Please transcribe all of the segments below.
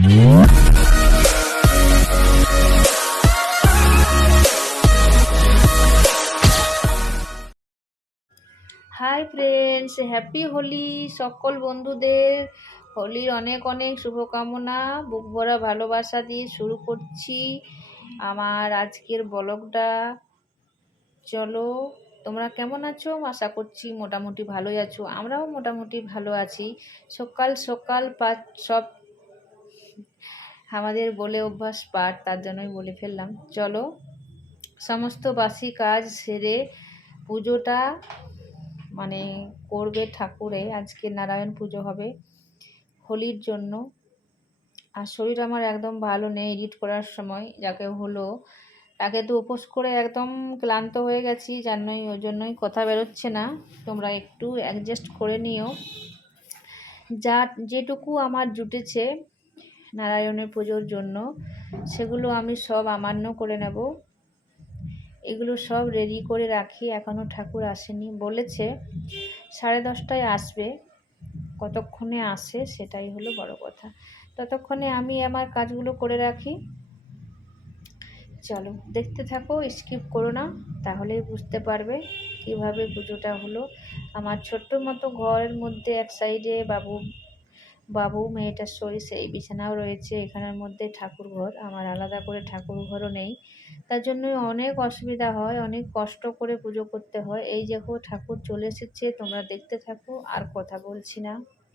Hi friends happy Holi সকল বন্ধুদের। হোলির অনেক অনেক শুভকামনা বুক ভরা ভালোবাসা দিয়ে শুরু করছি আমার আজকের ব্লগটা। চলো, তোমরা কেমন আছো? আশা করছি মোটামুটি ভালোই আছো। আমরাও মোটামুটি ভালো আছি। সকাল সকাল পাঁচ, সব আমাদের বলে অভ্যাস পাঠ, তার জন্যই বলে ফেললাম। চলো, সমস্ত বাসি কাজ সেরে পুজোটা মানে করবে ঠাকুরে। আজকে নারায়ণ পুজো হবে হোলির জন্য। আর শরীর আমার একদম ভালো নেই এডিট করার সময়, যাকে হলো, তাকে তো উপোস করে একদম ক্লান্ত হয়ে গেছি জানোই ওই জন্যই কথা বেরোচ্ছে না। তোমরা একটু অ্যাডজাস্ট করে নিও। যা, যেটুকু আমার জুটেছে নারায়ণের পুজোর জন্য। সেগুলো আমি সব আমান্য করে নেব। এগুলো সব রেডি করে রাখি এখনও ঠাকুর আসেনি। বলেছে সাড়ে দশটায় আসবে, কতক্ষণে আসে সেটাই হলো বড় কথা। ততক্ষণে আমি আমার কাজগুলো করে রাখি। চলো, দেখতে থাকো স্কিপ করো না, তাহলেই বুঝতে পারবে কীভাবে পুজোটা হলো। আমার ছোট্ট মতো ঘরের মধ্যে এক সাইডে বাবু বাবু, মেয়েটার শরীর সেই বিছানাও রয়েছে, এখানের মধ্যে ঠাকুর ঘর আমার আলাদা করে ঠাকুর ঘরও নেই। তার জন্য অনেক অসুবিধা হয়, অনেক কষ্ট করে পুজো করতে হয়। এই দেখো, ঠাকুর চলে এসেছে, তোমরা দেখতে থাকো, আর কথা বলছি না।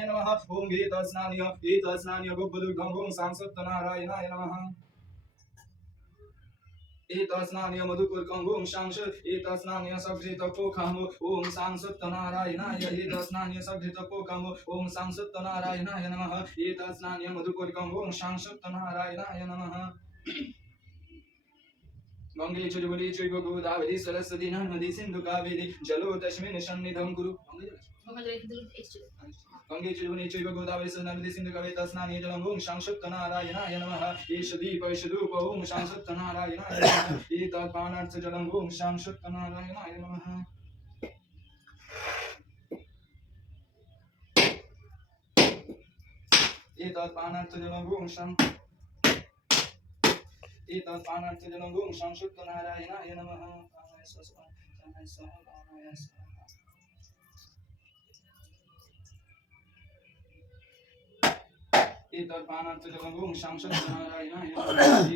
नारायणाय नमः ओम गीतस्नान्य गीतस्नान्य गोपदुर्गं ओम सांसप्तनारायणाय नमः एतस्नान्य मधुकुर्कं ओम शांस एतस्नान्य सघृतपोखं ओम सांसप्तनारायणाय एतस्नान्य सघृतपोखं ओम सांसप्तनारायणाय नमः एतस्नान्य मधुकुर्कं ओम सांसप्तनारायणाय नमः गंगे चुलबुली चुई गोदावरी सरस्वती नर्मदी सिंधु कावेरी जलो तस्मिन् सन्निधं गुरु मंगल गंगे चिरुवने चैव गोदावरी सन्नदि सिंधुकवे तस्नाने जलम् ॐ शांशुप्तनारायणाय नमः। एष दीपैषदूप ॐ शांशुप्तनारायणाय नमः एतत्पाणार्थ जलम् ॐ शांशुप्तनारायणाय नमः एतत्पाणार्थ जलम् ॐ शां एतत्पाणार्थ जलम् ॐ शांशुप्तनारायणाय नमः एतत्पानार्थजलङ्गुं शांशनारायण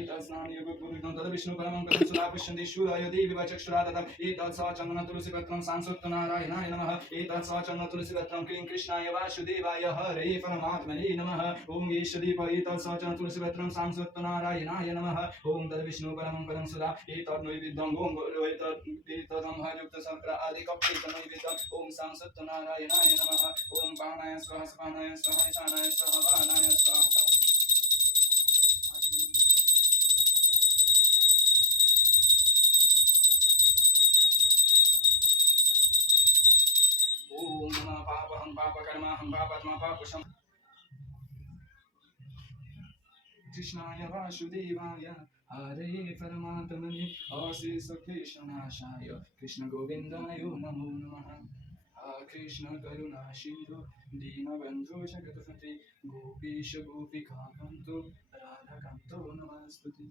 एतत्स्नानयोगपूरितं तद्विष्णुपरमं कथं सुलापश्यन्ति शूरायुधीविव चक्षुरादतम् एतत्सवचन्दतुलसीपत्रं सांसोक्तनारायणाय नमः एतत्सवचन्दतुलसीपत्रं क्लीं कृष्णाय वासुदेवाय हरे परमात्मने नमः ॐ ईशदीप एतत्सवचन्दतुलसीपत्रं सांसोक्तनारायणाय नमः। ॐ तद्विष्णुपरमं पदं सुधा एतद्नैविद्धं ॐ एतदम्भयुक्तसङ्क्रादिकप्रेतनैविद्धम् ॐ सांसोक्तनारायणाय नमः ॐ पाणाय स्वाहा स्वानाय स्वाहा, शानाय स्वाहा वानाय स्वाहा। कृष्णाय वासुदेवाय। हरे परमात्मने अशेष कृष्णाशाय कृष्णगोविन्दाय नमो नमः। कृष्ण करुणा सिन्धु दीनबन्धु जगत्पते गोपीश गोपिका कान्तो राधाकान्तो नमस्ते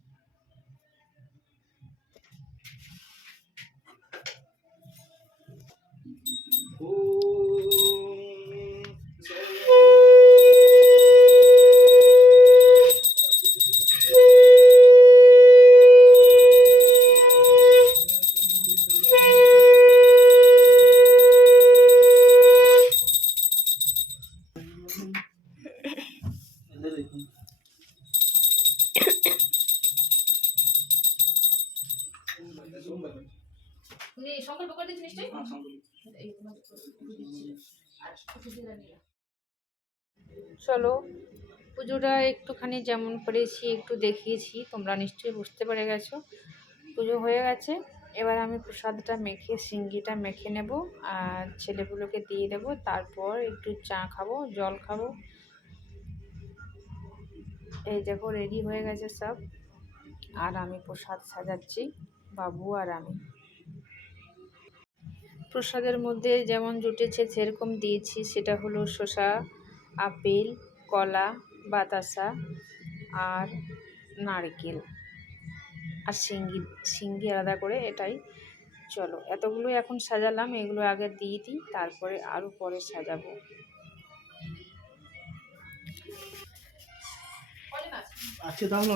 সংকল্প করে দিচ্ছি। নিশ্চয়ই। চলো পুজোটা একটুখানি যেমন করেছি একটু দেখিয়েছি। তোমরা নিশ্চয়ই বুঝতে পেরে গেছো। পুজো হয়ে গেছে। এবার আমি প্রসাদটা মেখে সিঙ্গিটা মেখে নেব আর ছেলেগুলোকে দিয়ে দেবো। তারপর একটু চা খাব জল খাব। এই দেখো রেডি হয়ে গেছে সব। আর আমি প্রসাদ সাজাচ্ছি বাবু আর আমি। প্রসাদের মধ্যে যেমন জুটেছে সেরকম দিয়েছি। সেটা হলো শসা আপেল কলা বাতাসা আর নারকেল আর সিঙ্গি সিঙ্গি আলাদা করে এটাই। চলো এতগুলো এখন সাজালাম এগুলো আগে দিয়ে দিই তারপরে আরও পরে সাজাবো। দাও না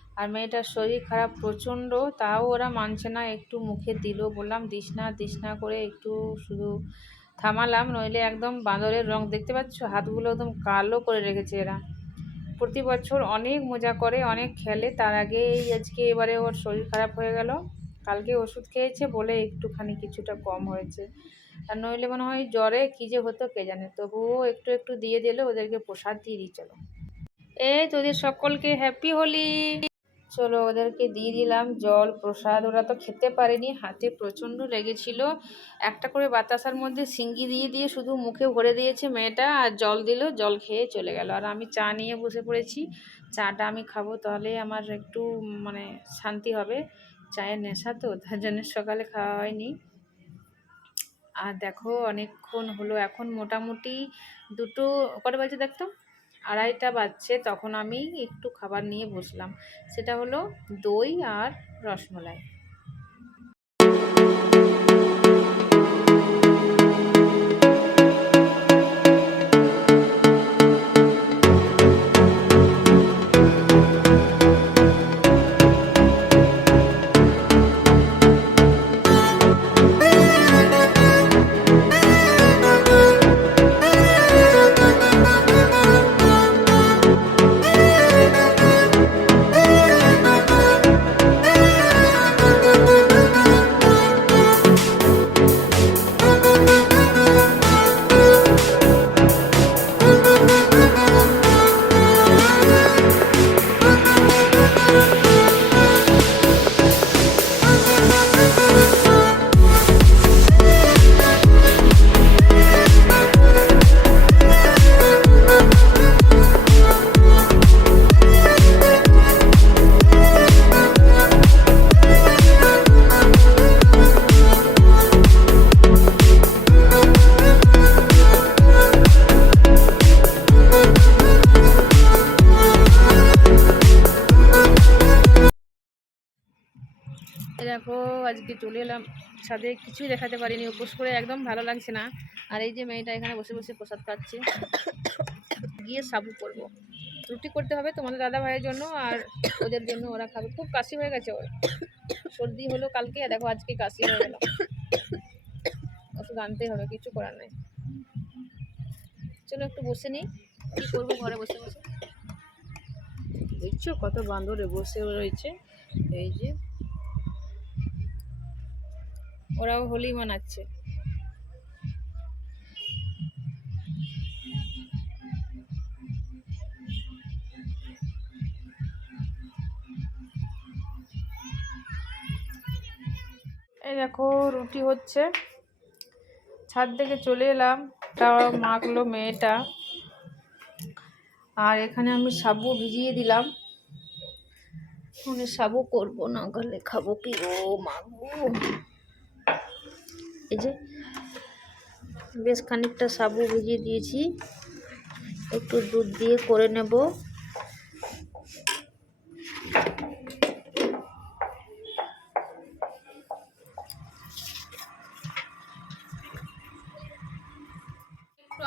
আর মেয়েটার শরীর খারাপ প্রচণ্ড, তাও ওরা মানছে না, একটু মুখে দিল বললাম দিস না দিস না করে একটু শুধু থামালাম, নইলে একদম বাঁদরের রং। দেখতে পাচ্ছ? হাতগুলো একদম কালো করে রেখেছে এরা। প্রতি বছর অনেক মজা করে, অনেক খেলে। তার আগে এই আজকে এবারে ওর শরীর খারাপ হয়ে গেল। কালকে ওষুধ খেয়েছে বলে একটুখানি কিছুটা কম হয়েছে। আর নইলে মনে হয় জ্বরে কী যে হতো কে জানে? তবুও একটু একটু দিয়ে দিলে ওদেরকে প্রসাদ দিয়ে দিই, চলো। এই তোদের সকলকে হ্যাপি হোলি চলো ওদেরকে দিয়ে দিলাম জল, প্রসাদ। ওরা তো খেতে পারেনি, হাতে প্রচণ্ড লেগেছিল। একটা করে বাতাসার মধ্যে সিঙ্গি দিয়ে দিয়ে শুধু মুখে ভরে দিয়েছে মেয়েটা আর জল দিল, জল খেয়ে চলে গেল। আর আমি চা নিয়ে বসে পড়েছি। চাটা আমি খাব তাহলে আমার একটু মানে শান্তি হবে। চায়ের নেশা তো, তার জন্য সকালে খাওয়া হয়নি। আর দেখো, অনেকক্ষণ হলো। এখন মোটামুটি দুটো, কটা বাজে দেখতো? আড়াইটা বাজছে তখন আমি একটু খাবার নিয়ে বসলাম। সেটা হলো দই আর রসমলাই। দেখো, আজকে চলে এলাম ছাদে। কিছুই দেখাতে পারিনি, উপোস করে একদম ভালো লাগছে না। আর এই যে মেয়েটা এখানে বসে বসে প্রসাদ খাচ্ছে। গিয়ে সাবু করব। রুটি করতে হবে তোমাদের দাদা ভাইয়ের জন্য আর ওদের জন্য ওরা খাবে। খুব কাশি হয়ে গেছে ওর। সর্দি হলো কালকে দেখো আজকে কাশি হয়ে গেল। ওষুধ আনতে হবে, কিছু করার নেই। চলো একটু বসে নিই। কী করব ঘরে বসে বসে? বুঝছ কত বান্দরে বসে রয়েছে। এই যে ওরাও হোলি মানাচ্ছে। এই দেখো, রুটি হচ্ছে। ছাদ থেকে চলে এলাম, তাও মাখলো মেয়েটা। আর এখানে আমি সাবু ভিজিয়ে দিলাম। মানে সাবু করব না গেলে খাব কি ও মাগো এই যে বেশ খানিকটা সাবু ভিজিয়ে দিয়েছি। একটু দুধ দিয়ে করে নেব।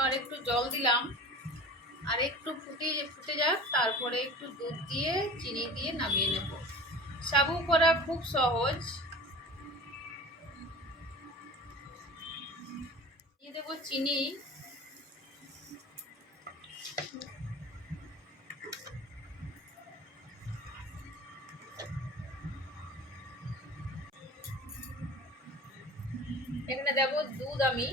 আর একটু জল দিলাম। আর একটু ফুটে ফুটে যাক, তারপরে একটু দুধ দিয়ে, চিনি দিয়ে নামিয়ে নেব। সাবু করা খুব সহজ। দেবো চিনি। এখানে দেবো দুধ আমি।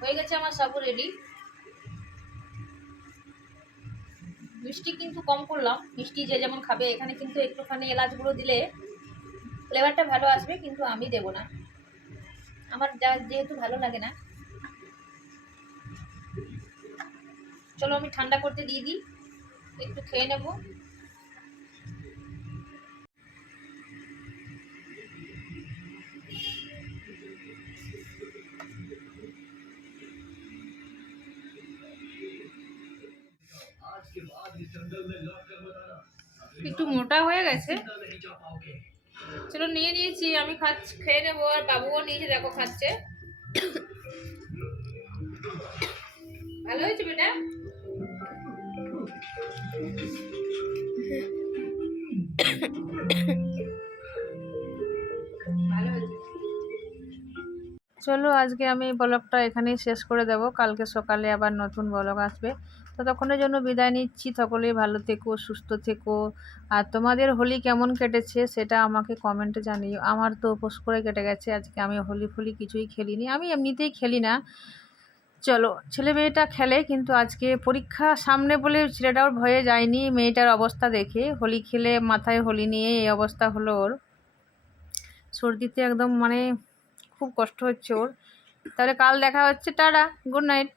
হয়ে গেছে আমার সাবু রেডি মিষ্টি কিন্তু কম করলাম। মিষ্টি যে যেমন খাবে, এখানে কিন্তু একটুখানি এলাচ গুঁড়ো দিলে ফ্লেভারটা ভালো আসবে, কিন্তু আমি দেবো না। আমার যা যেহেতু ভালো লাগে না। চলো আমি ঠান্ডা করতে দিয়ে দিই। একটু খেয়ে নেব। একটু মোটা হয়ে গেছে। চলো নিয়ে নিয়েছি, আমি খাচ্ছি, খেয়ে নেব, আর বাবুও নিয়েছে, দেখো খাচ্ছে। ভালো হয়েছে বেটা? চলো আজকে আমি ব্লগটা এখানেই শেষ করে দেব। কালকে সকালে আবার নতুন ব্লগ আসবে। ততক্ষণের জন্য বিদায় নিচ্ছি। সকলেই ভালো থেকো, সুস্থ থেকো। আর তোমাদের হোলি কেমন কেটেছে সেটা আমাকে কমেন্টে জানিও। আমার তো উপোস করে কেটে গেছে। আজকে আমি হোলি ফোলি কিছুই খেলিনি। আমি এমনিতেই খেলি না। চলো, ছেলে মেয়েটা খেলে কিন্তু আজকে পরীক্ষা সামনে বলে ছেলেটাও ভয়ে যায়নি। মেয়েটার অবস্থা দেখে। হোলি খেলে মাথায় হোলি নিয়ে এই অবস্থা হলো ওর। সর্দিতে একদম মানে খুব কষ্ট হচ্ছে ওর। তাহলে কাল দেখা হচ্ছে। Tata good night